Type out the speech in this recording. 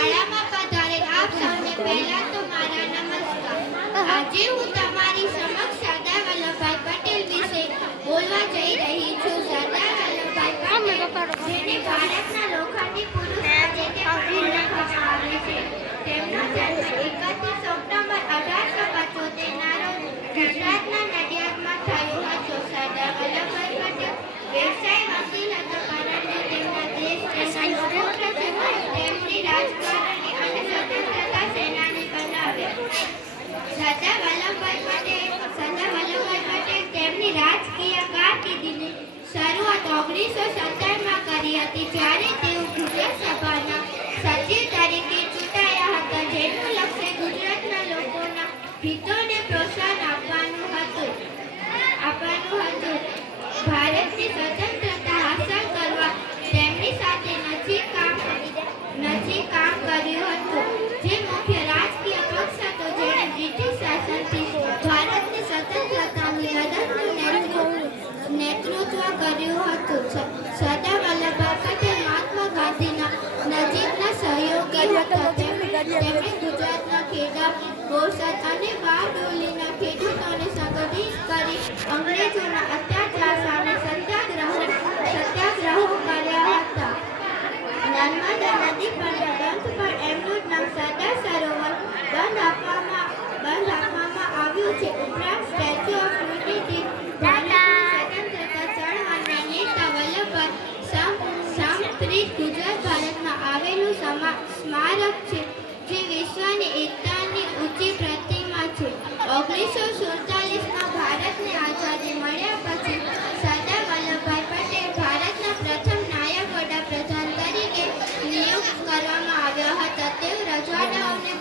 શાળામાં પધારેલ આપ સૌને પહેલા તો મારા નમસ્કાર। આજે હું તમારી સમક્ષ સરદાર વલ્લભભાઈ પટેલ વિશે બોલવા જઈ રહી છું। સરદાર વલ્લભભાઈ પટેલ જેને ભારતના લોખંડી પુરુષ તરીકે ઓળખવામાં આવે છે, તેમનો જન્મ 31 ઓક્ટોબર 1875 ના રોજ ગુજરાતના નડિયાદમાં થયો હતો। સરદાર વલ્લભભાઈ પટેલ વ્યવસાય વકીલ હતો, પરંતુ તેમના દેશ તેમના લોકો પ્રત્યે તેમની રાજકારણી અને સ્વતંત્રતા સેનાની બનાવ્યા। સરદાર વલ્લભભાઈ પટેલ તેમની રાજકીય કારકિર્દીની શરૂઆત 1917માં કરી હતી, જ્યારે તેઓ ગુજરાત સભાના સચિવ તરીકે ચૂંટાયા હતા, જેનું લક્ષ્ય ગુજરાતના લોકોના હિતોને પ્રોત્સાહન આપવાનું હતું। ભારતની સ્વતંત્રતા હાંસલ કરવા તેમની સાથે નજીક કામ કર્યું હતું। જે મુખ્ય રાજકીય પક્ષ હતો જેણે બ્રિટિશ શાસનથી ભારતની સ્વતંત્રતાની લડતનું નેતૃત્વ કર્યું હતું। સરદાર વલ્લભભાઈ પટેલ મહાત્મા ગાંધીના નજીકના સહયોગી હતા। તેમણે ગુજરાતના ખેડા, બોરસદ અને બારડોલીના ખેડૂતોને સંગઠિત કરી અંગ્રેજોના અત્યાચાર સામે સત્યાગ્રહો કર્યા હતા। નર્મદા નદી પરના બંધ પર એમનું નામ સરદાર સરોવર બંધ આપવામાં આવ્યું છે। ઉપરાંત સ્ટેચ્યુ ઓફ યુનિટી ભારતની સ્વતંત્રતા ચળવળના નેતા વલ્લભભાઈ સાંપ્રિત ગુજરાત ભારતમાં આવેલું સ્મારક છે, જે વિશ્વની એકતાની ઊંચી પ્રતિમા છે। 1947માં ભારતને આઝાદી મળ્યા પછી સરદાર વલ્લભભાઈ પટેલ ભારતના પ્રથમ નાયબ વડાપ્રધાન તરીકે નિયુક્ત કરવામાં આવ્યા હતા। તેઓ રજવાડાઓને